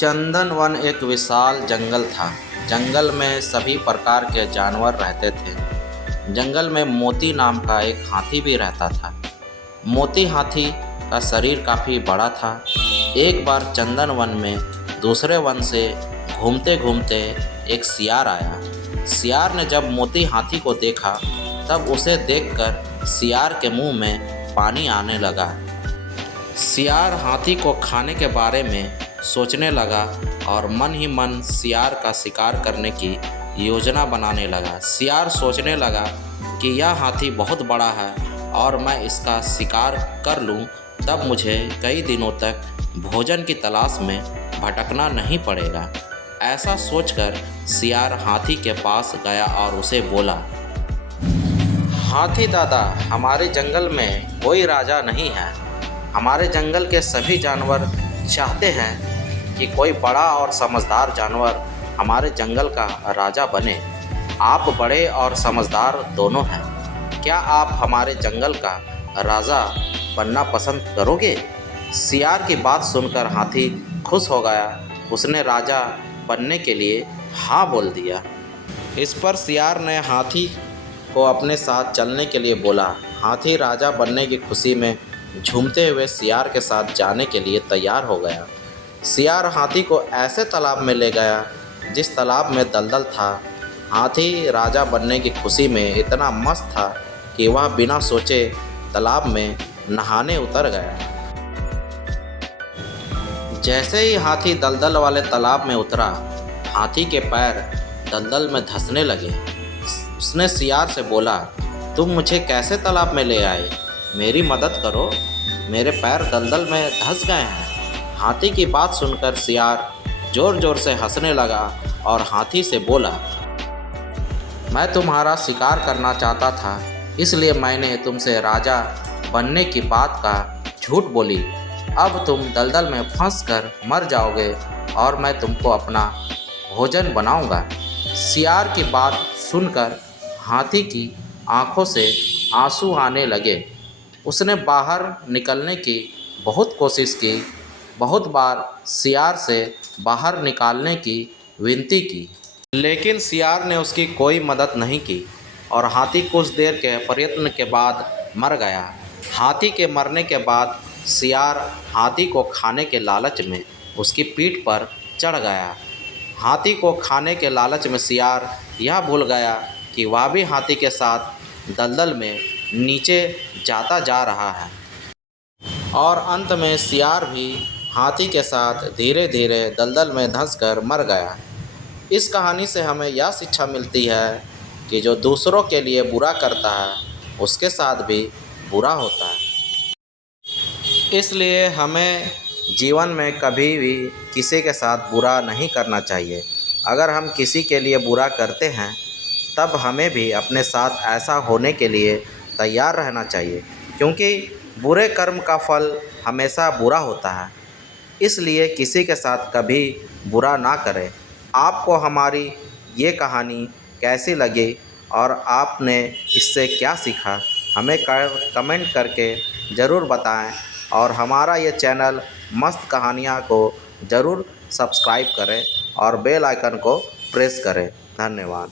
चंदन one एक विशाल जंगल था। जंगल में सभी प्रकार के जानवर रहते थे। जंगल में मोती नाम का एक हाथी भी रहता था। मोती हाथी का शरीर काफ़ी बड़ा था। एक बार चंदन वन में दूसरे वन से घूमते घूमते एक सियार आया। सियार ने जब मोती हाथी को देखा तब उसे देखकर सियार के मुंह में पानी आने लगा। सियार हाथी को खाने के बारे में सोचने लगा और मन ही मन सियार का शिकार करने की योजना बनाने लगा। सियार सोचने लगा कि यह हाथी बहुत बड़ा है और मैं इसका शिकार कर लूं तब मुझे कई दिनों तक भोजन की तलाश में भटकना नहीं पड़ेगा। ऐसा सोचकर सियार हाथी के पास गया और उसे बोला, हाथी दादा, हमारे जंगल में कोई राजा नहीं है। हमारे जंगल के सभी जानवर चाहते हैं कि कोई बड़ा और समझदार जानवर हमारे जंगल का राजा बने। आप बड़े और समझदार दोनों हैं। क्या आप हमारे जंगल का राजा बनना पसंद करोगे? सियार की बात सुनकर हाथी खुश हो गया। उसने राजा बनने के लिए हाँ बोल दिया। इस पर सियार ने हाथी को अपने साथ चलने के लिए बोला। हाथी राजा बनने की खुशी में झूमते हुए सियार के साथ जाने के लिए तैयार हो गया। सियार हाथी को ऐसे तालाब में ले गया जिस तालाब में दलदल था। हाथी राजा बनने की खुशी में इतना मस्त था कि वह बिना सोचे तालाब में नहाने उतर गया। जैसे ही हाथी दलदल वाले तालाब में उतरा, हाथी के पैर दलदल में धंसने लगे। उसने सियार से बोला, तुम मुझे कैसे तालाब में ले आए? मेरी मदद करो, मेरे पैर दलदल में धंस गए हैं। हाथी की बात सुनकर सियार ज़ोर ज़ोर से हंसने लगा और हाथी से बोला, मैं तुम्हारा शिकार करना चाहता था, इसलिए मैंने तुमसे राजा बनने की बात का झूठ बोली। अब तुम दलदल में फंस कर मर जाओगे और मैं तुमको अपना भोजन बनाऊंगा। सियार की बात सुनकर हाथी की आंखों से आंसू आने लगे। उसने बाहर निकलने की बहुत कोशिश की, बहुत बार सियार से बाहर निकालने की विनती की, लेकिन सियार ने उसकी कोई मदद नहीं की और हाथी कुछ देर के प्रयत्न के बाद मर गया। हाथी के मरने के बाद सियार हाथी को खाने के लालच में उसकी पीठ पर चढ़ गया। हाथी को खाने के लालच में सियार यह भूल गया कि वह भी हाथी के साथ दलदल में नीचे जाता जा रहा है और अंत में सियार भी हाथी के साथ धीरे धीरे दलदल में धंसकर मर गया। इस कहानी से हमें यह शिक्षा मिलती है कि जो दूसरों के लिए बुरा करता है उसके साथ भी बुरा होता है। इसलिए हमें जीवन में कभी भी किसी के साथ बुरा नहीं करना चाहिए। अगर हम किसी के लिए बुरा करते हैं तब हमें भी अपने साथ ऐसा होने के लिए तैयार रहना चाहिए, क्योंकि बुरे कर्म का फल हमेशा बुरा होता है। इसलिए किसी के साथ कभी बुरा ना करें। आपको हमारी ये कहानी कैसी लगी और आपने इससे क्या सीखा, हमें कमेंट करके ज़रूर बताएं और हमारा ये चैनल मस्त कहानियाँ को ज़रूर सब्सक्राइब करें और बेल आइकन को प्रेस करें। धन्यवाद।